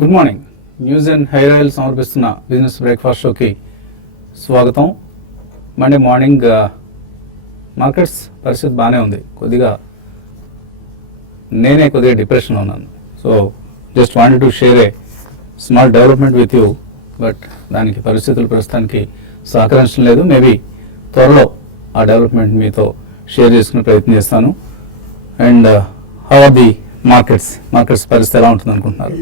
Good morning. News and hair oil సమర్పిస్తున్న business breakfast షోకి స్వాగతం. మండే మార్నింగ్ మార్కెట్స్ పరిస్థితి బాగానే ఉంది. నేనే కొద్దిగా డిప్రెషన్లో ఉన్నాను. So just wanted to share a small development with you. But దానికి పరిస్థితులు ప్రస్తుతానికి సహకరించడం లేదు. మేబీ త్వరలో ఆ డెవలప్మెంట్ మీతో షేర్ చేసుకునే ప్రయత్నం చేస్తాను. And how are the markets పరిస్థితి ఎలా ఉంటుంది అనుకుంటున్నారు?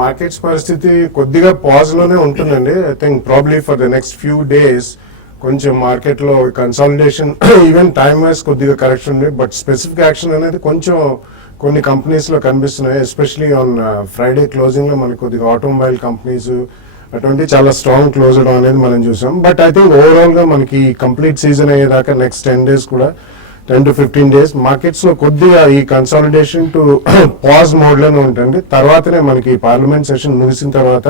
మార్కెట్స్ పరిస్థితి కొద్దిగా పాజ్ లోనే ఉంటుందండి. I think probably for the next few days కొంచెం మార్కెట్ లో కన్సాలిడేషన్ ఈవెన్ టైమ్ వైజ్ కొద్దిగా కరెక్షన్ ఉంది. బట్ స్పెసిఫిక్ యాక్షన్ అనేది కొంచెం కొన్ని కంపెనీస్ లో కనిపిస్తున్నాయి. ఎస్పెషలీ ఆన్ ఫ్రైడే క్లోజింగ్ లో మనకి కొద్దిగా ఆటోమొబైల్ కంపెనీస్ అటువంటి చాలా స్ట్రాంగ్ క్లోజ్ అవడం అనేది మనం చూసాం. బట్ ఐ థింక్ ఓవరాల్ గా మనకి కంప్లీట్ సీజన్ అయ్యేదాకా నెక్స్ట్ 10 days కూడా 10 to 15 days మార్కెట్స్ లో కొద్దిగా ఈ కన్సాలిడేషన్ టు పాజ్ మోడ్ లోనే ఉంటుంది. తర్వాతనే మనకి పార్లమెంట్ సెషన్ ముగిసిన తర్వాత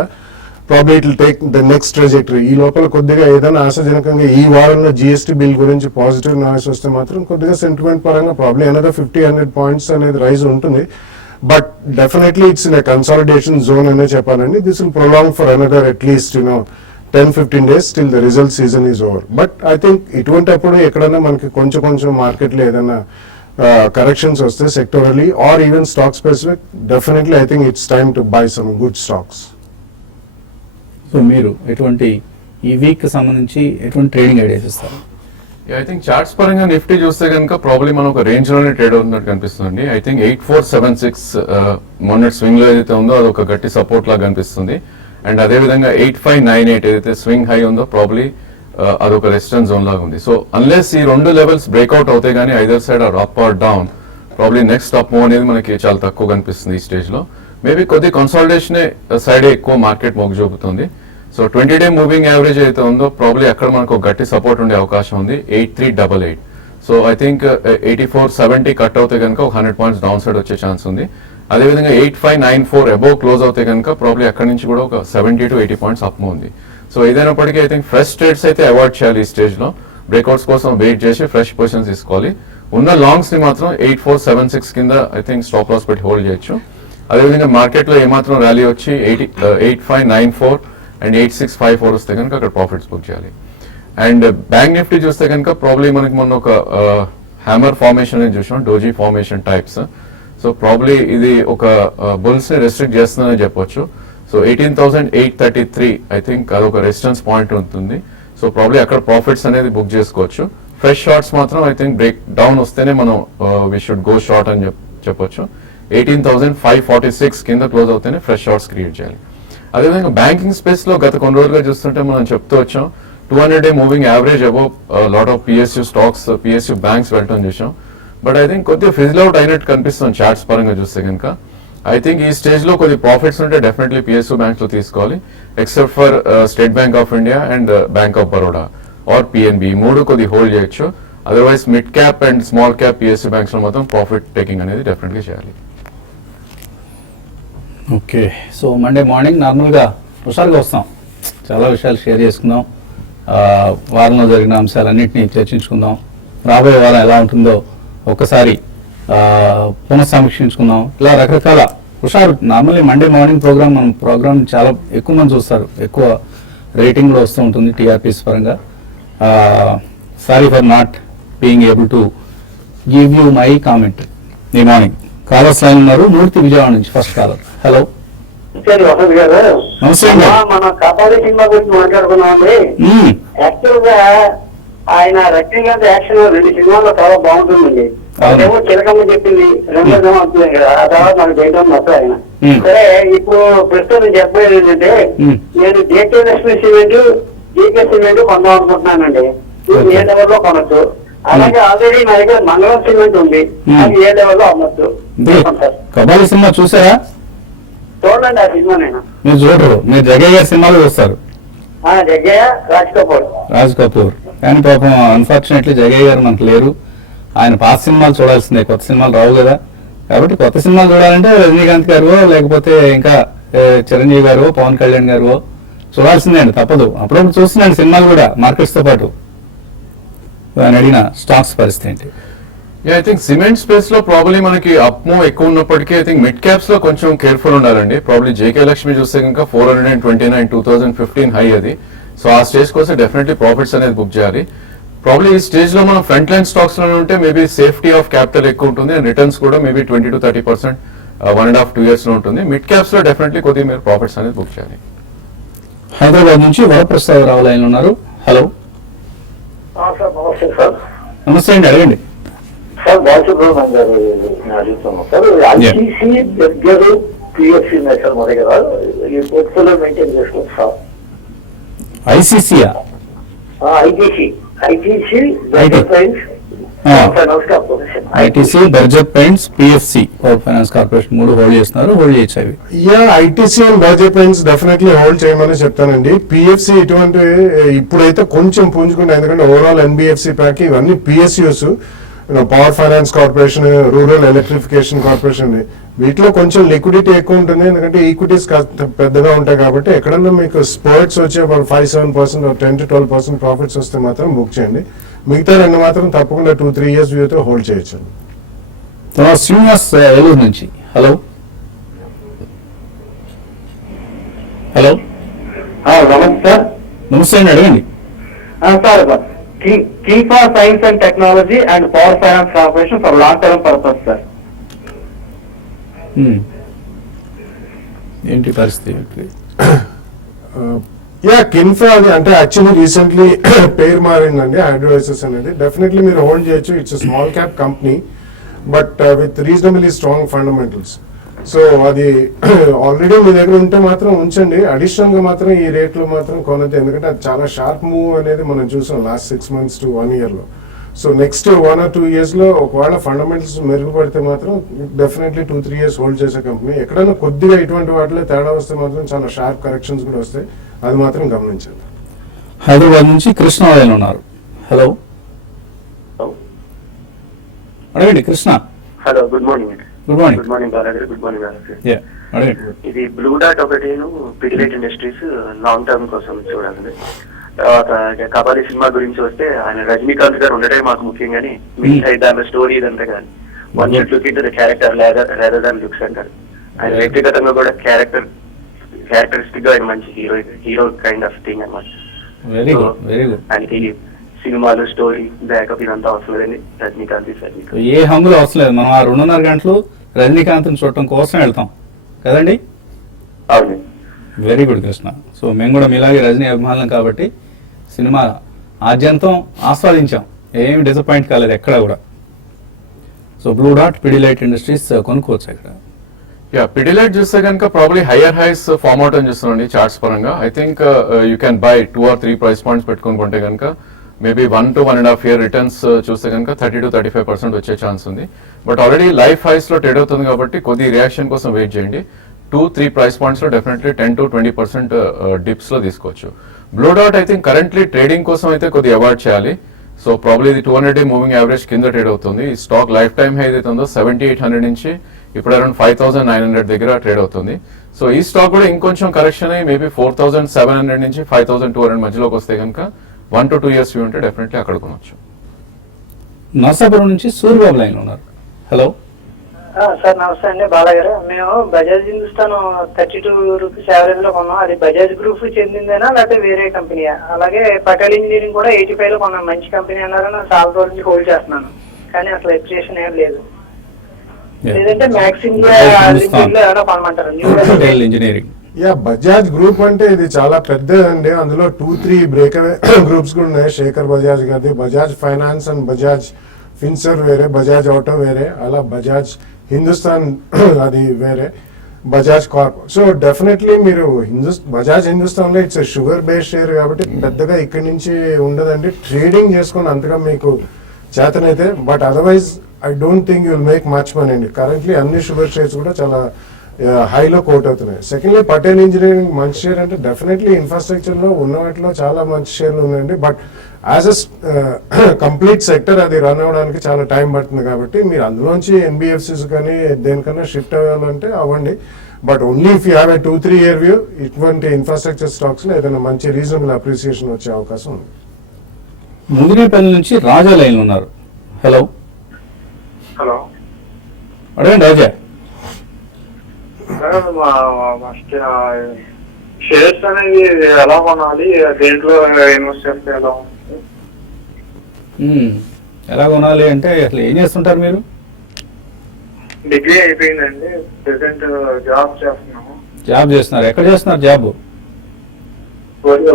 probably it will take the next trajectory. ఈ లోపల కొద్దిగా ఏదైనా ఆశాజనకంగా ఈ వారంలో జిఎస్టీ బిల్ గురించి పాజిటివ్ నాయిస్ వస్తే మాత్రం కొద్దిగా సెంటిమెంట్ పరంగా ప్రాబ్లీ అనదర్ 50-100 points అనేది రైజ్ ఉంటుంది. But definitely it's in consolidation zone అనే చెప్పాలండి. This will prolong for another at least 10-15 days till the result season is over. But I think ఇటువంటిప్పుడు ఎక్కడైనా మనకి కొంచెం మార్కెట్లో ఏదైనా కరెక్షన్స్ వస్తే sectorally or even stock specific, definitely I think it's time to buy some good stocks. So మీరు ఎటువంటి ఈ వీక్ సంబంధించి ఎటువంటి ట్రేడింగ్ ఐడియాస్ ఇస్తారు? ఐ థింక్ చార్ట్స్ పరంగా నిఫ్టీ చూస్తే కనుక ప్రాబ్లీ మనం ఒక రేంజ్ లోనే ట్రేడ్ అవుతున్నట్టు కనిపిస్తుంది. ఐ థింక్ 8476 మొన్నటి స్వింగ్ లో ఏదైతే ఉందో అది ఒక గట్టి సపోర్ట్ లాగా కనిపిస్తుంది. అండ్ అదేవిధంగా 8598 ఏదైతే స్వింగ్ హై ఉందో ప్రాబ్లీ అదొక రెసిస్టెన్స్ జోన్ లాగా ఉంది. సో అన్లెస్ ఈ రెండు లెవెల్స్ బ్రేక్అవుట్ అవుతాయి కానీ either side or up or down, probably next up move అనేది మనకి చాలా తక్కువ కనిపిస్తుంది ఈ స్టేజ్ లో. మేబీ కొద్ది కన్సాలిడేషన్ సైడ్ ఎక్కువ మార్కెట్ మొగ్గు చూపుతుంది. సో 20-day మూవింగ్ యావరేజ్ అయితే ఉందో ప్రాబ్లీ అక్కడ మనకు గట్టి సపోర్ట్ ఉండే అవకాశం ఉంది 8388. సో ఐ థింక్ 8470 కట్ అవుతే కనుక ఒక 100 points డౌన్ సైడ్ వచ్చే ఛాన్స్ ఉంది. అదేవిధంగా 8594 అబోవ్ క్లోజ్ అవుతే కనుక ప్రాబ్లీ అక్కడ నుంచి కూడా ఒక 70 to 80 points అప్ ఉంది. సో ఏదైనప్పటికీ ఐ థింక్ ఫ్రెష్ ట్రేడ్స్ అయితే అవాయిడ్ చేయాలి ఈ స్టేజ్ లో. బ్రేక్అవుట్స్ కోసం వెయిట్ చేసి ఫ్రెష్ పొజిషన్స్ తీసుకోవాలి. ఉన్న లాంగ్స్ ని మాత్రం 8476 కింద ఐ థింక్ స్టాప్ లాస్ పెట్టి హోల్డ్ చేయొచ్చు. అదేవిధంగా మార్కెట్ లో ఏమాత్రం ర్యాలీ వచ్చి 8594 అండ్ 8654 వస్తే కనుక అక్కడ ప్రాఫిట్స్ బుక్ చేయాలి. అండ్ బ్యాంక్ నిఫ్టీ చూస్తే కనుక ప్రాబ్లీ మనకి మొన్న ఒక హ్యామర్ ఫార్మేషన్ అని చూసాం, doji formation types. So probably ఇది ఒక బుల్స్ ని రెస్ట్రిక్ట్ చేస్తుందని చెప్పొచ్చు. సో 18,833 ఐ థింక్ అదొక రెసిస్టెన్స్ పాయింట్ ఉంటుంది. సో ప్రాబ్లీ అక్కడ ప్రాఫిట్స్ అనేది బుక్ చేసుకోవచ్చు. ఫ్రెష్ షార్ట్స్ మాత్రం ఐ థింక్ బ్రేక్ డౌన్ వస్తేనే మనం వి షుడ్ గో షార్ట్ అని చెప్పొచ్చు. 18,546 కింద క్లోజ్ అవుతేనే ఫ్రెష్ షార్ట్స్ క్రియేట్ చేయాలి. అదేవిధంగా బ్యాంకింగ్ స్పేస్ లో గత కొన్ని రోజులుగా చూస్తుంటే మనం చెప్తూ వచ్చాం 200-day moving average above lot of PSU stocks, PSU banks వెళ్ళటం చూసాం. బట్ ఐ థింక్ కొద్దిగా ఫిజిల్ అవుట్ అయినట్టు కనిపిస్తుంది చార్ట్స్ పరంగా చూస్తే కనుక. ఐ థింక్ ఈ స్టేజ్ లో కొద్ది ప్రాఫిట్స్ ఉంటే డెఫినెట్లీ పిఎస్యూ బ్యాంక్స్ లో తీసుకోవాలి. Except for state bank of India and bank of Baroda or PNB, మూడు కొద్ది హోల్డ్ చేయొచ్చు. Otherwise mid cap and small cap PSU banks లో మాత్రం ప్రాఫిట్ టేకింగ్ అనేది డెఫినెట్లీ చేయాలి. ఓకే, సో మండే మార్నింగ్ నార్మల్గా హుషారుగా వస్తాం, చాలా విషయాలు షేర్ చేసుకుందాం, వారంలో జరిగిన అంశాలన్నింటినీ చర్చించుకుందాం, రాబోయే వారం ఎలా ఉంటుందో ఒక్కసారి పునఃసమీక్షించుకుందాం. ఇలా రకరకాల హుషారు. నార్మల్లీ మండే మార్నింగ్ ప్రోగ్రామ్ చాలా ఎక్కువ మంది చూస్తారు, ఎక్కువ రేటింగ్ కూడా వస్తూ ఉంటుంది టీఆర్పీస్ పరంగా. Sorry for not being able to give you my comment ఈ మార్నింగ్. కాలర్స్ లైన్ ఉన్నారు. మూర్తి విజయవాడ నుంచి ఫస్ట్ కాలర్. హలో, నమస్తే. మన కపాలి సినిమా గురించి మాట్లాడుకున్నామండి. యాక్చువల్ గా ఆయన రజనీకాంత్ యాక్షన్ 2 సినిమాల్లో చాలా బాగుంటుందండి. అదేమో చిలకమ్మ చెప్పింది, రెండోదేమో అవుతుంది కదా, ఆ తర్వాత నాకు చేయడం మొత్తం ఆయన. సరే, ఇప్పుడు ప్రస్తుతం నేను చెప్పేది ఏంటంటే నేను JK Lakshmi cement, GK cement కొందాం అనుకుంటున్నానండి. ఏ లెవెల్లో కొనొచ్చు. అలాగే ఆల్రెడీ నా దగ్గర మంగళం సిమెంట్ ఉంది, అది ఏ లెవెల్లో అమ్మొచ్చు. కబాలి సినిమా చూసారా? చూడండి ఆ సినిమా. నేను మీరు చూడరు, మీరు జగయ్య గారి సినిమాలు చూస్తారు. జగ్గయ్య, రాజ్ కపూర్. కానీ పాపం అన్ఫార్చునేట్లీ జగయ్య గారు మనకు లేరు. ఆయన పాత సినిమాలు చూడాల్సిందే, కొత్త సినిమాలు రావు కదా. కాబట్టి కొత్త సినిమాలు చూడాలంటే రజనీకాంత్ గారు లేకపోతే ఇంకా చిరంజీవి గారు, పవన్ కళ్యాణ్ గారు చూడాల్సిందే అండి, తప్పదు. అప్పుడప్పుడు చూస్తున్నాండి సినిమాలు కూడా మార్కెట్స్ తో పాటు. ఆయన అడిగిన స్టాక్స్ పరిస్థితి ఏంటి? ఐ థింక్ సిమెంట్ స్పేస్ లో ప్రాబ్లీ మనకి అప్ మూవ్ ఎక్కువ ఉన్నప్పటికీ ఐ థింక్ మిడ్ క్యాప్స్ లో కొంచెం కేర్ఫుల్ ఉండాలండి. ప్రాబ్లీ జేకే లక్ష్మి చూస్తే కనుక 429 2015 హై అది. సో ఆ స్టేజ్ కోసం డెఫినెట్లీ ప్రాఫిట్స్ అనేది బుక్ చేయాలి. ప్రాబ్లీ ఈ స్టేజ్ లో మనం ఫ్రంట్ లైన్ స్టాక్స్ లో ఉంటే మేబీ సేఫ్టీ ఆఫ్ క్యాపిటల్ ఎక్కువ ఉంటుంది అండ్ రిటర్న్స్ కూడా మేబీ 20 to 30% 1.5-2 years లో ఉంటుంది. మిడ్ క్యాప్స్ లో డెఫినెట్లీ కొద్దిగా మీరు ప్రాఫిట్స్ అనేది బుక్ చేయాలి. హైదరాబాద్ నుంచి వరప్రసాద్ రావు లైన్ ఉన్నారు. హలో, సార్ నమస్తే సార్. నమస్తే అండి, అడగండి. సార్ బాలసుబ్రహ్మణ్యం గారు అడుగుతున్నాం సార్. ఐటీసీ దగ్గర పిఎఫ్సి ఉన్నాయి సార్ మా దగ్గర, ఈ పోర్ట్ఫోలియో మెయింటైన్ చేసుకోవచ్చు సార్. ఐసీసీయా? ITC finance corporation. ITC, Berger paints, PFC power finance corporation 3 hold చేస్తున్నారు. హోల్డ్ చేయొచ్చు అవి. ITC and Berger paints definitely hold చేయమని చెప్తానండి. పిఎఫ్సి ఇటువంటి ఇప్పుడైతే కొంచెం పుంజుకుంటాయి, ఎందుకంటే ఓవరాల్ ఎన్బిఎఫ్సి ప్యాక్ ఇవన్నీ PSUs, power finance corporation, rural electrification corporation, వీటిలో కొంచెం లిక్విడిటీ ఎక్కువ ఉంటుంది, ఎందుకంటే ఈక్విటీస్ పెద్దగా ఉంటాయి. కాబట్టి ఎక్కడన్నా మీకు స్పర్ట్స్ వచ్చే 5-7% 10 to 12% ప్రాఫిట్స్ వస్తే మాత్రం బుక్ చేయండి. మిగతా రెండు మాత్రం తప్పకుండా 2-3 years వ్యూతో హోల్డ్ చేయొచ్చు. తర్వాత శ్రీనివాస్ ఏలూరు నుంచి. హలో, హలో, నమస్తే సార్. నమస్తే అండి, అడగండి. సార్ కీఫా science and technology and power finance corporation for long term purpose sir. ఏంటి పరిస్థితి? కిన్ఫా అది అంటే యాక్చువల్లీ రీసెంట్లీ పేరు మారిందండి, హైడ్రోసెస్ అనేది. డెఫినెట్లీ మీరు హోల్డ్ చేయొచ్చు. It's small cap company but with reasonably strong fundamentals. So అది ఆల్రెడీ మీ దగ్గర ఉంటే మాత్రం ఉంచండి. అడిషనల్ గా మాత్రం ఈ రేట్ లో మాత్రం కొనద్దు, ఎందుకంటే అది చాలా షార్ప్ మూవ్ అనేది మనం చూసాం లాస్ట్ 6 months to 1 year లో. సో నెక్స్ట్ 1 or 2 years లో ఒకవేళ ఫండమెంటల్స్ మెరుగుపడితే మాత్రం డెఫినెట్లీ 2-3 years హోల్డ్ చేసే కంపెనీ. ఎక్కడైనా కొద్దిగా ఇటువంటి వాటిలో తేడా వస్తే మాత్రం చాలా షార్ప్ కరెక్షన్స్ కూడా వస్తాయి, అది మాత్రం గమనించండి. హైదరాబాద్ నుంచి కృష్ణ లైన్ ఉన్నారు. హలో, అడగండి Krishna. Hello, good morning. Good morning. Good morning Balaji. Good morning Balaji. అడగండి. ఇది బ్లూ డాట్ ఒకటేను పిడిలైట్ ఇండస్ట్రీస్ లాంగ్ టర్మ్ కోసం చూడాలండి. తర్వాత కబాలి సినిమా గురించి వస్తే ఆయన రజనీకాంత్ గారు ఉండటమే మాకు ముఖ్యం, కానీ మిగతా దాని స్టోరీ ఇదంతా కానీ one should look into the character rather than looks అంటారు. ఆయన వ్యక్తిగతంగా కూడా క్యారెక్టరిస్టిక్ గా ఆయన మంచి హీరో కైండ్ ఆఫ్ థింగ్ అనమాట. Very good, very good. ఆయనకి సినిమాలు స్టోరీ బ్యాకప్ ఇదంతా అవసరం లేదండి. రజనీకాంత్ ఏ హంగులు అవసరం లేదు, మనం ఆ 2.5 గంటలు రజనీకాంత్ని చూడటం కోసం వెళ్తాం కదండి. అవును. Very good Krishna. సో మేము కూడా మీలాగే రజనీ అభిమానులం కాబట్టి సినిమా ఆద్యంతం ఆస్వాదించాం, ఏమి డిసప్పాయింట్ కాలేదు ఎక్కడ కూడా. So blue dot Pidilite industries కొనుక్కోవచ్చు ఇక్కడ. పిడిలైట్ చూస్తే కనుక probably higher highs form out అని చూస్తున్నాండి చార్ట్స్ పరంగా. I think you can buy 2 or 3 price points పెట్టుకొని కొంటే కనుక మేబీ 1 to 1.5 year రిటర్న్స్ చూస్తే కనుక 30 to 35% వచ్చే ఛాన్స్ ఉంది. బట్ ఆల్రెడీ లైఫ్ హైస్ లో ట్రేడ్ అవుతుంది కాబట్టి కొద్ది రియాక్షన్ కోసం వెయిట్ చేయండి. 2-3 price points లో డెఫినెట్లీ 10 to 20% డిప్స్ లో తీసుకోవచ్చు. Blue dot I think currently trading కోసం అయితే కొద్దిగా అవాయిడ్ చేయాలి. సో ప్రాబ్లీ ఇది 200-day మూవింగ్ యావరేజ్ కింద ట్రేడ్ అవుతుంది. ఈ స్టాక్ లైఫ్ టైమ్ హై ఏదైతే ఉందో 7,800 నుంచి ఇప్పుడు అరౌండ్ 5,900 దగ్గర ట్రేడ్ అవుతుంది. సో ఈ స్టాక్ కూడా ఇంకొంచెం కరెక్షన్ అయ్యి మేబీ 4,700 నుంచి 5,200 మధ్యలోకి వస్తే కనుక 1 to 2 years వ్యూ ఉంటే డెఫినెట్లీ అక్కడ కొనవచ్చు. నర్సాపురం నుంచి సూర్యబాబు లైన్ ఉన్నారు. హలో సార్ నమస్తే అండి బాలగారు. మేము బజాజ్ హిందుస్థాన్ 32 రూపీస్ యావరేజ్ లో కొన్నాం. అది బజాజ్ గ్రూప్ చెందిందేనా లేకపోతే వేరే కంపెనీయా? అలాగే పటేల్ ఇంజనీరింగ్ కూడా 85 లో కొన్నాం, మంచి కంపెనీ అన్నారు, నేను చాలా రోజుల నుంచి హోల్డ్ చేస్తున్నాను కానీ అసలు ఎప్రిసియేషన్ ఏం లేదు. లేదంటే మ్యాక్స్ ఇండియా ఏమైనా కొనమంటారు? పటేల్ ఇంజనీరింగ్. బజాజ్ గ్రూప్ అంటే ఇది చాలా పెద్దదండి. అందులో 2-3 బ్రేక్అవే గ్రూప్స్ కూడా ఉన్నాయి. శేఖర్ బజాజ్ గారిది బజాజ్ ఫైనాన్స్ అండ్ బజాజ్ ఫిన్సర్ వేరే, బజాజ్ ఆటో వేరే, అలా బజాజ్ హిందుస్థాన్ అది వేరే, బజాజ్ కార్ప్. సో డెఫినెట్లీ మీరు బజాజ్ హిందుస్థాన్ లో ఇట్స్ షుగర్ బేస్డ్ షేర్ కాబట్టి పెద్దగా ఇక్కడి నుంచి ఉండదండి. ట్రేడింగ్ చేసుకొని అంతగా మీకు చేతనైతే, but otherwise I don't think you will make much money అండి. కరెంట్లీ అన్ని షుగర్ షేర్స్ కూడా చాలా హైలో కోట్ అవుతున్నాయి. సెకండ్లీ పటేల్ ఇంజనీరింగ్ మంచి షేర్ అంటే డెఫినెట్లీ ఇన్ఫ్రాస్ట్రక్చర్ లో ఉన్న వాటిలో చాలా మంచి షేర్లు ఉన్నాయండి. But as a complete sector అది రన్ అవ్వడానికి చాలా టైం పడుతుంది కాబట్టి మీరు అందులోంచి ఎన్బిఎఫ్సిస్ కానీ దేనికన్నా షిఫ్ట్ అవ్వాలంటే అవ్వండి. But only if you have a 2-3 year view ఇటువంటి ఇన్ఫ్రాస్ట్రక్చర్ స్టాక్స్ లో ఏదైనా మంచి రీజనబుల్ అప్రిసియేషన్ వచ్చే అవకాశం ఉంది. ముందునేపల్లి నుంచి రాజా లైన్ ఉన్నారు. హలో హలో అడగండి రాజా. సార్ షేర్స్ అనేది ఎలా కొనాలి, దేంట్లో ఇన్వెస్ట్ చేస్తే ఎలా ఉంటుంది? ఎలా కొనాలి అంటే అసలు ఏం చేస్తుంటారు మీరు? డిగ్రీ అయిపోయిందండి, ప్రెసెంట్ జాబ్ చేస్తున్నాము. జాబ్ చేస్తున్నారు? ఎక్కడ చేస్తున్నారు జాబ్?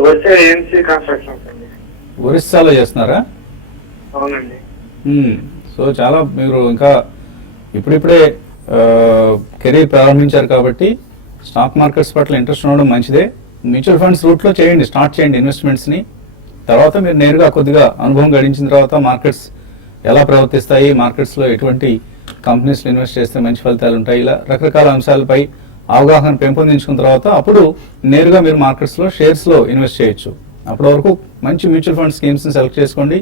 వచ్చే ఏఎన్సీ కన్స్ట్రక్షన్స్ అండి. ఒరిస్సాలో చేస్తున్నారా? అవునండి. సో చాలా మీరు ఇంకా ఇప్పుడిప్పుడే కెరీర్ ప్రారంభించారు కాబట్టి స్టాక్ మార్కెట్స్ పట్ల ఇంట్రెస్ట్ ఉండడం మంచిదే. మ్యూచువల్ ఫండ్స్ రూట్లో చేయండి, స్టార్ట్ చేయండి ఇన్వెస్ట్మెంట్స్ని. తర్వాత మీరు నేరుగా కొద్దిగా అనుభవం గడించిన తర్వాత మార్కెట్స్ ఎలా ప్రవర్తిస్తాయి, మార్కెట్స్లో ఎటువంటి కంపెనీస్లో ఇన్వెస్ట్ చేస్తే మంచి ఫలితాలు ఉంటాయి, ఇలా రకరకాల అంశాలపై అవగాహన పెంపొందించుకున్న తర్వాత అప్పుడు నేరుగా మీరు మార్కెట్స్లో షేర్స్లో ఇన్వెస్ట్ చేయొచ్చు. అప్పటి వరకు మంచి మ్యూచువల్ ఫండ్ స్కీమ్స్ని సెలెక్ట్ చేసుకోండి.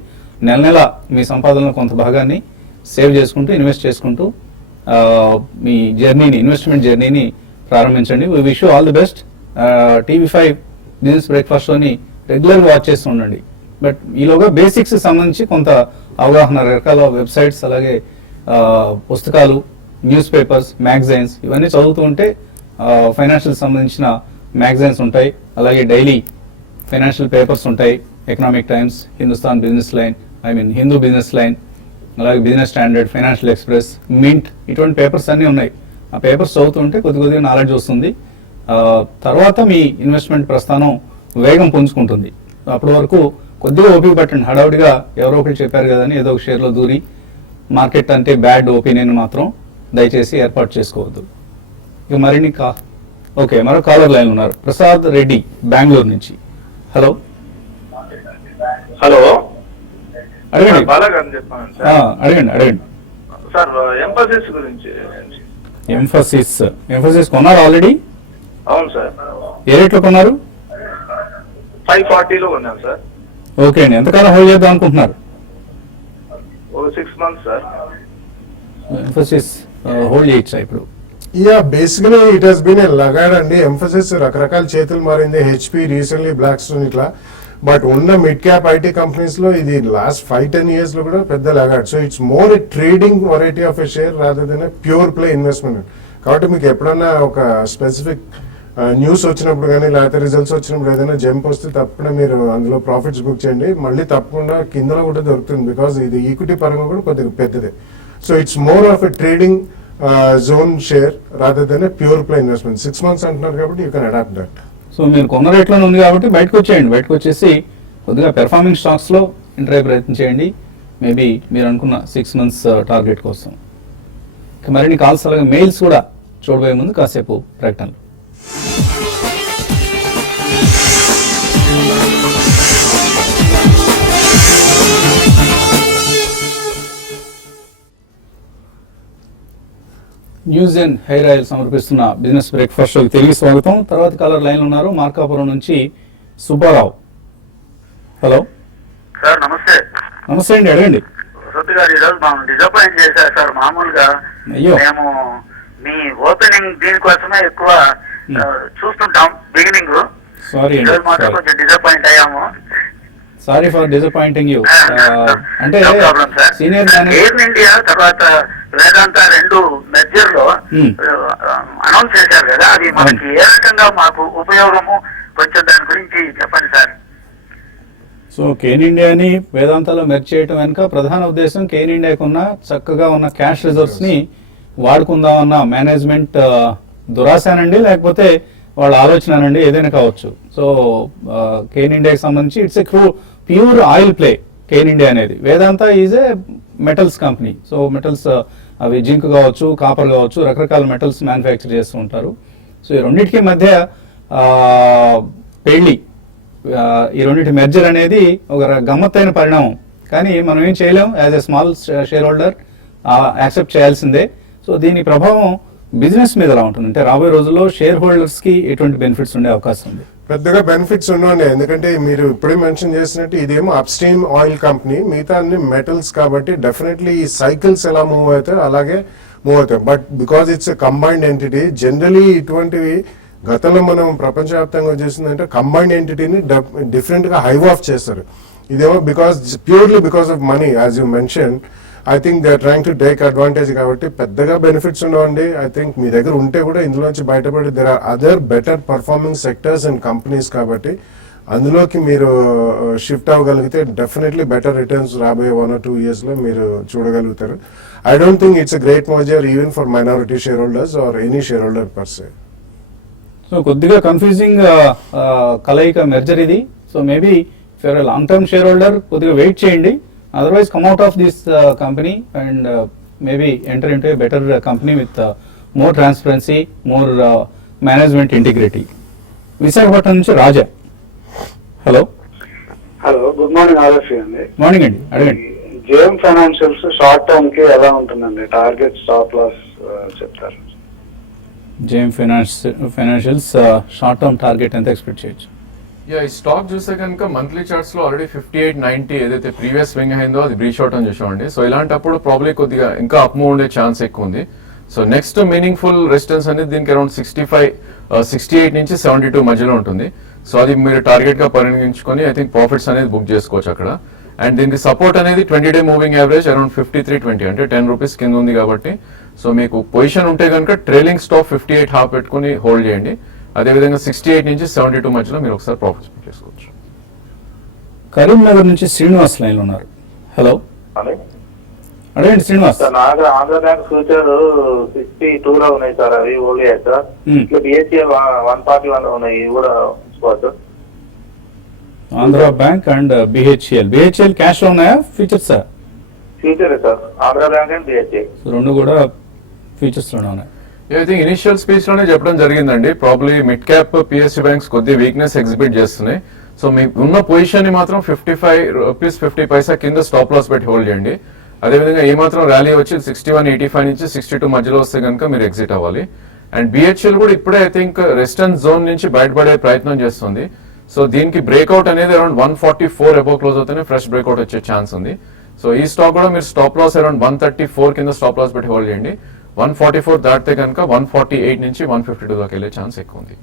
నెల నెల మీ సంపాదనలో కొంత భాగాన్ని సేవ్ చేసుకుంటూ ఇన్వెస్ట్ చేసుకుంటూ మీ జర్నీని, ఇన్వెస్ట్మెంట్ జర్నీని ప్రారంభించండి. We wish you all the best. TV5 business బ్రేక్ఫాస్ట్లోని రెగ్యులర్గా వాచ్ చేస్తూ ఉండండి. బట్ ఈలోగా బేసిక్స్ సంబంధించి కొంత అవగాహన, రకరకాల వెబ్సైట్స్, అలాగే పుస్తకాలు, న్యూస్ పేపర్స్, మ్యాగజైన్స్ ఇవన్నీ చదువుతూ ఉంటే ఫైనాన్షియల్ సంబంధించిన మ్యాగజైన్స్ ఉంటాయి, అలాగే డైలీ ఫైనాన్షియల్ పేపర్స్ ఉంటాయి. Economic Times, Hindustan Business Line, Hindu Business Line, అలాగే Business Standard, Financial Express, Mint, ఇటువంటి పేపర్స్ అన్నీ ఉన్నాయి. ఆ పేపర్స్ చదువుతుంటే కొద్దిగా నాలెడ్జ్ వస్తుంది. తర్వాత మీ ఇన్వెస్ట్మెంట్ ప్రస్థానం వేగం పుంజుకుంటుంది. అప్పటి వరకు కొద్దిగా ఓపిక పట్టండి. హడావుడిగా ఎవరో ఒకటి చెప్పారు కదా అని ఏదో ఒక షేర్లో దూరి మార్కెట్ అంటే బ్యాడ్ ఒపీనియన్ మాత్రం దయచేసి ఏర్పాటు చేసుకోవద్దు. ఇక మరిన్ని ఓకే, మరో కాలర్ లైన్ ఉన్నారు. ప్రసాద్ రెడ్డి బెంగళూరు నుంచి. హలో హలో, అడగండి. బాలాగారు చెప్పాను సార్. అడగండి సార్, ఎంఫసిస్ గురించి. ఎంఫసిస్ కొన్నారు ఆల్రెడీ? అవును సార్. ఏ రేట్లో కొన్నారు? 540లో ఉన్నాను సార్. ఓకే అండి. ఎంతకాలం హోల్డ్ చేద్దాం అనుకుంటున్నారు? 6 months సార్. ఎంఫసిస్ హోల్డ్ చేయొచ్చా ఇప్పుడు? Basically it has been a laggard అండి. ఎంఫసిస్ రకరకాల చేతులు మారింది, హెచ్పి, రీసెంట్లీ బ్లాక్ స్టోన్, ఇట్లా. బట్ ఉన్న మిడ్ క్యాప్ ఐటీ కంపెనీస్ లో ఇది లాస్ట్ 5-10 years లో కూడా పెద్ద laggard. So it's more a trading variety of a share rather than pure play investment. కాబట్టి మీకు ఎప్పుడన్నా ఒక స్పెసిఫిక్ న్యూస్ వచ్చినప్పుడు కానీ లేకపోతే రిజల్ట్స్ వచ్చినప్పుడు ఏదైనా జంప్ వస్తే తప్పకుండా మీరు అందులో ప్రాఫిట్స్ బుక్ చేయండి. మళ్ళీ తప్పకుండా కిందలో కూడా దొరుకుతుంది, బికాజ్ ఇది ఈక్విటీ పరంగా కూడా కొద్దిగా పెద్దదే. So it's more of a trading zone share rather than pure play investment. 6 months అంటున్నారు కాబట్టి you can adapt that. So మీరు కొన్న రేట్లోనే ఉంది కాబట్టి బయటకు వచ్చేయండి. బయటకు వచ్చేసి కొద్దిగా పెర్ఫార్మింగ్ స్టాక్స్లో ఎంటర్ అయ్యే ప్రయత్నం చేయండి. మేబీ మీరు అనుకున్న 6 months టార్గెట్ కోసం. ఇక మరిన్ని కాల్స్, అలాగే మెయిల్స్ కూడా చూడబోయే ముందు కాసేపు ప్రకటనలు. న్యూస్ అండ్ హెయిర్ ఆయిల్ సమర్పిస్తున్న బిజినెస్ బ్రేక్ఫాస్ట్ షోకి తిరిగి స్వాగతం. తర్వాత కాలర్ లైన్ ఉన్నారు, మార్కాపురం నుంచి సుబ్బారావు. హలో సార్, నమస్తే. నమస్తే అండి, అడగండి. వసతి గారు, ఈరోజు మనం డిసప్పాయింట్ చేశారు సార్. మామూలుగా అయ్యో, మేము మీ ఓపెనింగ్ దీనికోసమే ఎక్కువ చూస్తుంటాం బిగినింగ్. సారీ ఈరోజు మాత్రం అండి, కొంచెం డిసప్పాయింట్ అయ్యాము. Sorry for disappointing you. అంటే సీనియర్ ఎయిర్ ఇండియా తర్వాత వేదాంత 2 మెర్జర్ లో అనౌన్స్ చేశారు కదా, అది మనకి ఏ రకంగా మాకు ఉపయోగము, కొంచెం దాని గురించి చెప్పండి సార్. సో కేన్ ఇండియాని వేదాంతాలో మెర్జ్ చేయడం వెనుక ప్రధాన ఉద్దేశం కేన్ ఇండియాకు ఉన్న చక్కగా ఉన్న క్యాష్ రిజర్వ్స్ ని వాడుకుందాం అన్న మేనేజ్మెంట్ దురాశానండి, లేకపోతే వాళ్ళ ఆలోచనండి, ఏదైనా కావచ్చు. సో కేన్ ఇండియాకి సంబంధించి it's a pure oil play Cairn India అనేది. Vedanta is a metals company. So metals అవి జింక్ కావచ్చు, కాపర్ కావచ్చు, రకరకాల మెటల్స్ మ్యానుఫ్యాక్చర్ చేస్తూ ఉంటారు. సో ఈ రెండింటికి మధ్య పెళ్లి, ఈ రెండింటి మెర్జర్ అనేది ఒక గమ్మత్తైన పరిణామం. కానీ మనం ఏం చేయలేం, as a small share holder accept చేయాల్సిందే. సో దీని ప్రభావం బిజినెస్ మీద ఎలా ఉంటుంది అంటే రాబోయే రోజుల్లో షేర్ హోల్డర్స్ కి ఎటువంటి బెనిఫిట్స్ ఉండే అవకాశం ఉంది? పెద్దగా బెనిఫిట్స్ ఉండవండి, ఎందుకంటే మీరు ఇప్పుడే మెన్షన్ చేసినట్టు ఇదేమో అప్ స్ట్రీమ్ ఆయిల్ కంపెనీ, మిగతా అన్ని మెటల్స్ కాబట్టి డెఫినెట్లీ ఈ సైకిల్స్ ఎలా మూవ్ అవుతాయి అలాగే మూవ్ అవుతాయి. But because it's a combined entity, generally ఇటువంటివి గతంలో మనం ప్రపంచవ్యాప్తంగా చేసిందంటే కంబైన్డ్ ఎంటిటీని డిఫరెంట్ గా హైవ్ ఆఫ్ చేస్తారు. ఇదేమో because purely because of money, as you mention. I think they are trying to take advantage కాబట్టి పెద్దగా బెనిఫిట్స్ ఉండవండి. ఐ థింక్ మీ దగ్గర ఉంటే కూడా ఇందులోంచి బయటపడి there are other better performing sectors and companies కాబట్టి అందులోకి మీరు షిఫ్ట్ అవ్వగలిగితే డెఫినెట్లీ బెటర్ రిటర్న్స్ రాబోయే 1 or 2 years లో మీరు చూడగలుగుతారు. I don't think it's a great merger even for minority share holders or any share holder per se. So కొద్దిగా confusing కలయిక మెర్జర్ ఇది. So maybe for long term share holder కొద్దిగా wait చేయండి. Otherwise come out of this company and maybe enter into a better company with more transparency, more management integrity. Visakhapatnam నుంచి Raja. Hello good morning RFC అండి. Morning అండి, అడగండి. JM financials short term కి ఎలా ఉంటుందండి? Target stop loss చెప్తారు. JM financials short term target ఎంత expect చేయొచ్చు? ఈ స్టాక్ చూస్తే కనుక మంత్లీ చార్ట్స్ లో ఆల్రెడీ 58.90 ఏదైతే ప్రీవియస్ స్వింగ్ అయిందో అది బ్రీచ్ అవుట్ అని చూసామండి. సో ఇలాంటప్పుడు ప్రాబ్లీ కొద్దిగా ఇంకా అప్ మూవ్ ఉండే ఛాన్స్ ఎక్కువ ఉంది. సో నెక్స్ట్ మీనింగ్ఫుల్ రెసిస్టెన్స్ అనేది దీనికి అరౌండ్ 68 నుంచి 72 మధ్యలో ఉంటుంది. సో అది మీరు టార్గెట్ గా పరిగణించుకొని ఐ థింక్ ప్రాఫిట్స్ అనేది బుక్ చేసుకోవచ్చు అక్కడ. అండ్ దీనికి సపోర్ట్ అనేది 20-day మూవింగ్ యావరేజ్ అరౌండ్ 53.20 అంటే 10 రూపీస్ కింద ఉంది కాబట్టి సో మీకు పొజిషన్ ఉంటే కనుక ట్రైలింగ్ స్టాప్ 58 హాఫ్ పెట్టుకుని హోల్డ్ చేయండి. అదేవిధంగా 68 నుంచి 72 మధ్యలో మీరు ఒకసారి ప్రాఫిట్స్ బుక్ చేసుకోవచ్చు. కరీంనగర్ నుంచి శ్రీనివాస్ లైన్ ఉన్నారు. హలో అడగండి శ్రీనివాస్. ఆంధ్ర బ్యాంక్ ఫ్యూచర్ 62 లో ఉన్నాయి సార్, అవి ఓన్లీ సార్. ఇట్లా బిహెచ్ఎల్ 141 ఉన్నాయి, ఇవి కూడా ఉంచుకోవచ్చు. Andhra bank and BHEL cash లో ఉన్నాయా features? Future sir, Andhra bank and BHEL రెండు కూడా ఫీచర్స్ లోనే ఉన్నాయి. ఐ థింక్ ఇనిషియల్ స్పీచ్ లోనే చెప్పడం జరిగిందండి, probably mid cap PSU banks కొద్ది వీక్నెస్ ఎగ్జిబిట్ చేస్తున్నాయి. సో మీకు ఉన్న పొజిషన్ ని మాత్రం 55 రూపీస్ 50 పైసా కింద స్టాప్ లాస్ పెట్టి హోల్డ్ చేయండి. అదేవిధంగా ఏమాత్రం ర్యాలీ వచ్చి 61.85 నుంచి 62 మధ్యలో వస్తే కనుక మీరు ఎగ్జిట్ అవ్వాలి. అండ్ బిహెచ్ఎల్ కూడా ఇప్పుడే ఐ థింక్ రెసిస్టెన్స్ జోన్ నుంచి బయటపడే ప్రయత్నం చేస్తుంది. సో దీనికి బ్రేక్అవుట్ అనేది అరౌండ్ 144 అబౌవ్ క్లోజ్ అవుతేనే ఫ్రెష్ బ్రేక్అవుట్ వచ్చే ఛాన్స్ ఉంది. సో ఈ స్టాక్ కూడా మీరు స్టాప్ లాస్ అరౌండ్ 134 కింద స్టాప్ లాస్ పెట్టి హోల్డ్ చేయండి. 144 దాటితే కనుక 148 నుంచి 152 దాకా వెళ్ళే ఛాన్స్ ఎక్కువ ఉంది.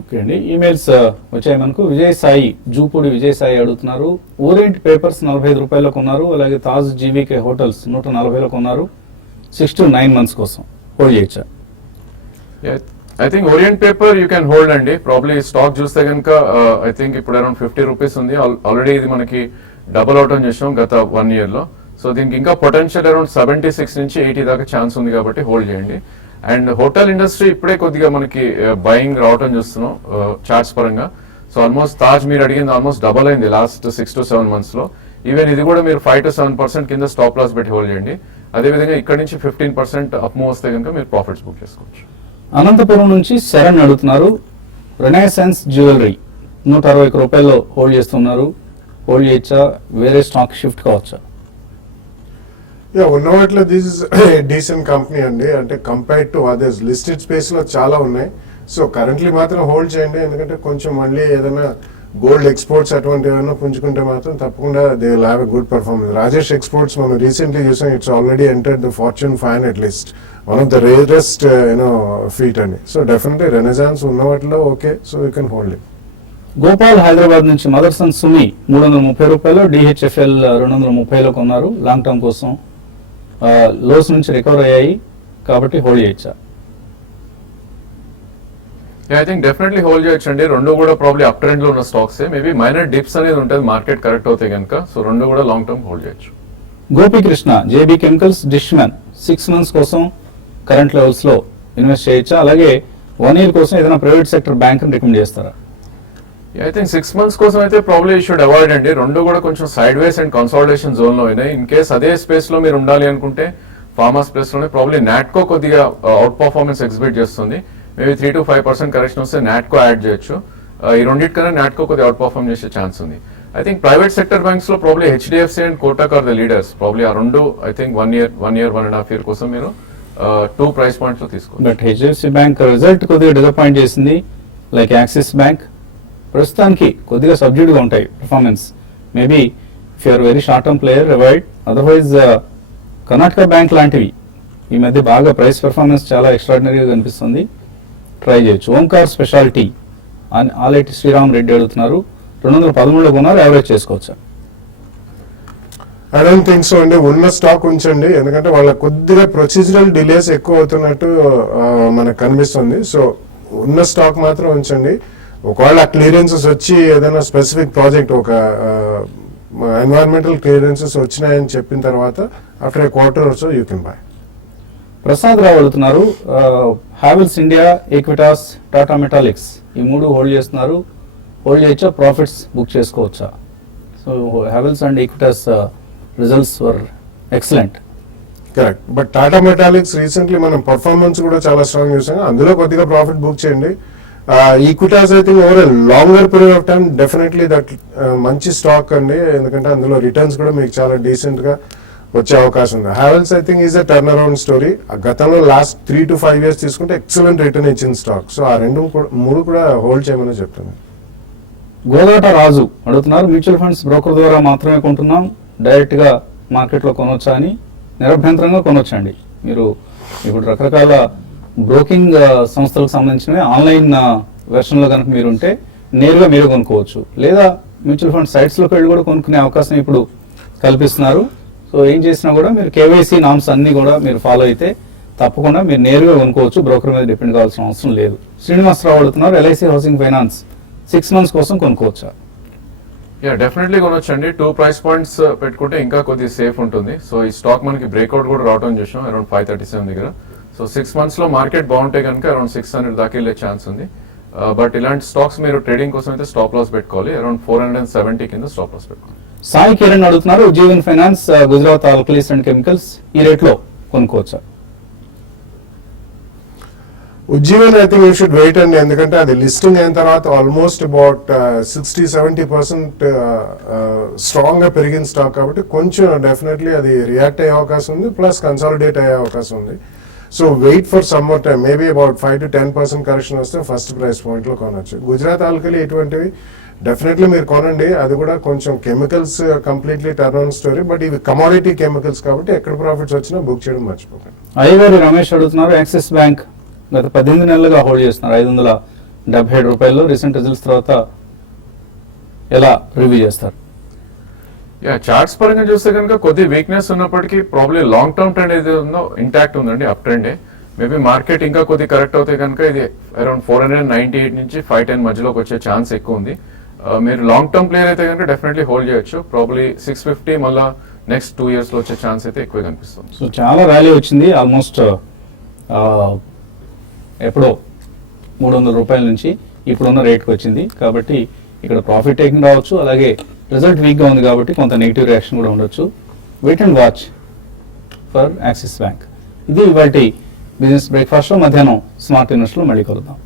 ఓకే అండి, ఈమెయిల్స్ వచ్చాయి మనకు. విజయసాయి జూపూడి విజయసాయి అడుగుతున్నారు, ఓరియంట్ పేపర్స్ 45 రూపాయలకు ఉన్నారు, అలాగే తాజ్ జీవీకే హోటల్స్ 140లకు ఉన్నారు, 6 to 9 months కోసం హోల్డ్ చేయొచ్చా? I think orient paper you can hold అండి. ప్రాబ్లీ స్టాక్ చూస్తే కనుక ఐ థింక్ ఇప్పుడు అరౌండ్ 50 రూపీస్ ఉంది. ఆల్రెడీ ఇది మనకి డబుల్ అవుట్ అని చేసాం గత 1 year లో. సో దీనికి ఇంకా పొటెన్షియల్ అరౌండ్ 76 నుంచి 80 దాకా ఛాన్స్ ఉంది కాబట్టి హోల్డ్ చేయండి. అండ్ హోటల్ ఇండస్ట్రీ ఇప్పుడే కొద్దిగా మనకి బయింగ్ రావటం చూస్తున్నాం చార్ట్స్ పరంగా. సో ఆల్మోస్ట్ తాజ్ మీరు అడిగింది ఆల్మోస్ట్ డబల్ అయింది లాస్ట్ 6 to 7 months లో. ఈవెన్ ఇది కూడా మీరు 5 to 7% కింద స్టాప్ లాస్ పెట్టి హోల్డ్ చేయండి. అదేవిధంగా ఇక్కడ నుంచి 15% అప్ మూవ్ వస్తే కనుక మీరు ప్రాఫిట్స్ బుక్ చేసుకోవచ్చు. అనంతపురం నుంచి శరణ్ అడుగుతున్నారు, రెనైసెన్స్ జ్యువెలరీ 161 రూపాయల్లో హోల్డ్ చేస్తున్నారు, హోల్డ్ చేయొచ్చా? వేరే స్టాక్ షిఫ్ట్ కావచ్చా? ఉన్న వాటిలో దిస్ ఇస్ డీసెంట్ కంపెనీ అండి. అంటే compared to others listed space లో చాలా ఉన్నాయి. సో కరెంట్లీ మాత్రం హోల్డ్ చేయండి, ఎందుకంటే కొంచెం మళ్ళీ ఏదైనా గోల్డ్ ఎక్స్పోర్ట్స్ అటువంటి ఏమైనా పుంజుకుంటే మాత్రం తప్పకుండా they will have a good performance. Rajesh exports మనం రీసెంట్లీ చూసాం, it's already entered the fortune 500 list, one of the rarest feet అండి. సో డెఫినెట్లీ రెనెసాన్స్ ఉన్న వాటిలో okay, so you can hold it. Gopal Hyderabad నుంచి మదర్సన్ సుమి 330 రూపాయలు, డిహెచ్ఎఫ్ఎల్ 230లో కొన్నారు లాంగ్ టర్మ్ కోసం. Lows నుంచి రికవర్ అయ్యాయి కాబట్టి హోల్డ్ చేయొచ్చా? ఐ థింక్ డెఫినెట్లీ హోల్డ్ చేయొచ్చు అండి. రెండు కూడా ప్రాబ్లీ అప్ ట్రెండ్ లో ఉన్న స్టాక్స్. మేబీ మైనర్ డిప్స్ అనేది ఉంటుంది మార్కెట్ కరెక్ట్ అవుతాయి కనుక. సో రెండు కూడా లాంగ్ టర్మ్ హోల్డ్ చేయొచ్చు. గోపీకృష్ణ జేబీ కెమికల్స్ డిష్మ్యాన్ 6 months కోసం కరెంట్ లెవెల్స్ లో ఇన్వెస్ట్ చేయొచ్చా? అలాగే 1 year కోసం ఏదైనా ప్రైవేట్ సెక్టర్ బ్యాంక్ రికమెండ్ చేస్తారా? ఐ థింక్ 6 months కోసం అయితే ప్రాబ్లీ షుడ్ అవాయిడ్ అండి. రెండు కూడా కొంచెం side ways and consolidation zone లో అయినాయి. ఇన్ కేస్ అదే స్పేస్ లో మీరు ఉండాలి అనుకుంటే ఫార్మా స్పేస్ లోనే ప్రాబ్లీ నాట్కో కొద్దిగా అవుట్ పర్ఫార్మెన్స్ ఎగ్జిబిట్ చేస్తుంది. మేబీ 3 to 5% కరెక్షన్ వస్తే నాట్కో యాడ్ చేయొచ్చు. ఈ రెండింటికన్నా నాట్కో కొద్దిగా అవుట్ పర్ఫార్మ్ చేసే ఛాన్స్ ఉంది. I think private sector banks లో probably HDFC and Kotak are the leaders. Probably ఆ రెండు ఐ థింక్ 1 year 1.5 year కోసం మీరు 2 price points లో తీసుకోండి. బట్ హెచ్డిఎఫ్సి బ్యాంక్ రిజల్ట్ కొద్దిగా డిసప్పాయింట్ చేసింది, లైక్ యాక్సిస్ బ్యాంక్. ప్రస్తుతానికి కొద్దిగా సబ్డ్యూడ్గా ఉంటాయి performance. Maybe if you're very short term player avoid. Otherwise Karnataka bank లాంటివి ఈ మధ్య బాగా ప్రైస్ పెర్ఫార్మెన్స్ చాలా ఎక్స్ట్రాడినరీగా కనిపిస్తుంది, ట్రై చేయొచ్చు. ఓంకార్ స్పెషాలిటీ ఆలేటి శ్రీరామ్ రెడ్డి అడుగుతున్నారు, 213లో కొన్నారు, యావరేజ్ చేసుకోవచ్చా? ఐ డోంట్ థింక్ సో అండి. ఉన్న స్టాక్ ఉంచండి, ఎందుకంటే వాళ్ళ కొద్దిగా ప్రొసీజరల్ డిలేస్ ఎక్కువ అవుతున్నట్టు మనకు కనిపిస్తుంది. సో ఉన్న స్టాక్ మాత్రం ఉంచండి. ఒకవేళ క్లియరెన్సెస్ వచ్చి ఏదైనా స్పెసిఫిక్ ప్రాజెక్ట్ ఒక ఎన్వైరన్మెంటల్ క్లియరెన్సెస్ వచ్చినాయని చెప్పిన తర్వాత after a quarter also you can buy. Prasad Rao అడుగుతున్నారు, Havells India, Equitas, Tata Metaliks ఈ 3 హోల్డ్ చేస్తున్నారు. హోల్డ్ చేయొచ్చా, ప్రాఫిట్స్ బుక్ చేసుకోవచ్చా? So Havells and Equitas results were excellent. Correct, but Tata Metaliks recently మనం పర్ఫార్మెన్స్ కూడా చాలా స్ట్రాంగ్ చూసాం, అందులో కొద్దిగా ప్రాఫిట్ బుక్ చేయండి. Equitas I think over longer period of time definitely that మంచి స్టాక్ అండి, ఎందుకంటే అందులో రిటర్న్స్ కూడా మీకు చాలా డీసెంట్ గా వచ్చే అవకాశం ఉంది. Havells I think is a turn around story. గతంలో లాస్ట్ 3 to 5 years తీసుకుంటే ఎక్సలెంట్ రిటర్న్ ఇచ్చిన స్టాక్. సో ఆ 2-3 కూడా హోల్డ్ చేయమని చెప్తాను. గోదాట రాజు అడుగుతున్నారు, మ్యూచువల్ ఫండ్స్ బ్రోకర్ ద్వారా మాత్రమే కొంటున్నాం, డైరెక్ట్ గా మార్కెట్లో కొనొచ్చా అని? నిరభ్యంతరంగా కొనొచ్చండి. మీరు ఇప్పుడు రకరకాల బ్రోకింగ్ సంస్థలకు సంబంధించినవి ఆన్లైన్ వెర్షన్లో కనుక మీరు ఉంటే నేరుగా మీరు కొనుక్కోవచ్చు, లేదా మ్యూచువల్ ఫండ్ సైట్స్లోకి వెళ్ళి కూడా కొనుక్కునే అవకాశం ఇప్పుడు కల్పిస్తున్నారు. సో ఏం చేసినా కూడా మీరు కేవైసీ నామ్స్ అన్ని కూడా మీరు ఫాలో అయితే తప్పకుండా మీరు నేరుగా కొనుక్కోవచ్చు, బ్రోకర్ మీద డిపెండ్ కావాల్సిన అవసరం లేదు. శ్రీనివాసరావు అడుగుతున్నారు, ఎల్ఐసి హౌసింగ్ ఫైనాన్స్ 6 months కోసం కొనుక్కోవచ్చా? డెఫినెట్లీ కొనొచ్చండి. 2 price points పెట్టుకుంటే ఇంకా కొద్దిగా సేఫ్ ఉంటుంది. సో ఈ స్టాక్ మనకి బ్రేక్అవుట్ కూడా రావడం చూసాం అరౌండ్ 537 దగ్గర. సో 6 months లో మార్కెట్ బాగుంటే కనుక అరౌండ్ 600 దాకా వెళ్ళే ఛాన్స్ ఉంది. బట్ ఇలాంటి స్టాక్స్ మీరు ట్రేడింగ్ కోసం అయితే స్టాప్ లాస్ పెట్టుకోవాలి, అరౌండ్ 470 కింద స్టాప్ లాస్ పెట్టుకోవాలి. సాయి కిరణ్ అడుగుతున్నారు, Jeevan finance, Gujarat Alkalies and Chemicals ఈ రేట్లో కొనుక్కోవచ్చా? Ujjivan I think you should wait అండి, ఎందుకంటే అది లిస్టింగ్ అయిన తర్వాత ఆల్మోస్ట్ అబౌట్ 60-70% స్ట్రాంగ్ గా పెరిగిన స్టాక్ కాబట్టి కొంచెం డెఫినెట్లీ అది రియాక్ట్ అయ్యే అవకాశం ఉంది, ప్లస్ కన్సాలిడేట్ అయ్యే అవకాశం ఉంది. So wait for some more time, maybe about 5 to 10% correction వస్తే ఫస్ట్ ప్రైస్ పాయింట్ లో కొనొచ్చు. గుజరాత్ ఆల్కలీ ఇటువంటివి డెఫినెట్లీ మీరు కొనండి, అది కూడా కొంచెం chemicals completely turn on story, but ఇవి కమోడిటీ కెమికల్స్ కాబట్టి ఎక్కడ ప్రాఫిట్స్ వచ్చినా బుక్ చేయడం మర్చిపోకండి. అయ్యగారి రమేష్ అడుగుతున్నారు, యాక్సిస్ బ్యాంక్ గత 18 నెలలుగా హోల్డ్ చేస్తున్నారు, 577 రూపాయలు. రీసెంట్ రిజల్ట్స్ తర్వాత ఎలా రివ్యూ చేస్తారు? చార్ట్స్ పరంగా చూస్తే కనుక కొద్ది వీక్నెస్ ఉన్నప్పటికీ ప్రాబ్లీ లాంగ్ టర్మ్ ట్రెండ్ ఏది ఉందో ఇంటాక్ట్ ఉందండి, అప్ ట్రెండే. మేబీ మార్కెట్ ఇంకా కొద్ది కరెక్ట్ అవుతే కనుక ఇది అరౌండ్ 498 నుంచి 510 మధ్యలోకి వచ్చే ఛాన్స్ ఎక్కువ ఉంది. మీరు లాంగ్ టర్మ్ ప్లేయర్ అయితే కనుక డెఫినెట్లీ హోల్డ్ చేయొచ్చు. ప్రాబ్లీ 650 మళ్ళీ నెక్స్ట్ 2 years లో వచ్చే ఛాన్స్ అయితే ఎక్కువ కనిపిస్తుంది. సో చాలా ర్యాలీ వచ్చింది, ఆల్మోస్ట్ ఎప్పుడో 300 రూపాయల నుంచి ఇప్పుడున్న రేట్కి వచ్చింది. కాబట్టి ఇక్కడ ప్రాఫిట్ టేకింగ్ రావచ్చు, అలాగే రిజల్ట్ వీక్గా ఉంది కాబట్టి కొంత నెగిటివ్ రియాక్షన్ కూడా ఉండొచ్చు. Wait and watch for Axis bank. ఇది ఇవాల్టి బిజినెస్ బ్రేక్ఫాస్ట్లో. మధ్యాహ్నం స్మార్ట్ ఇన్వెస్ట్లో మళ్ళీ కలుద్దాం.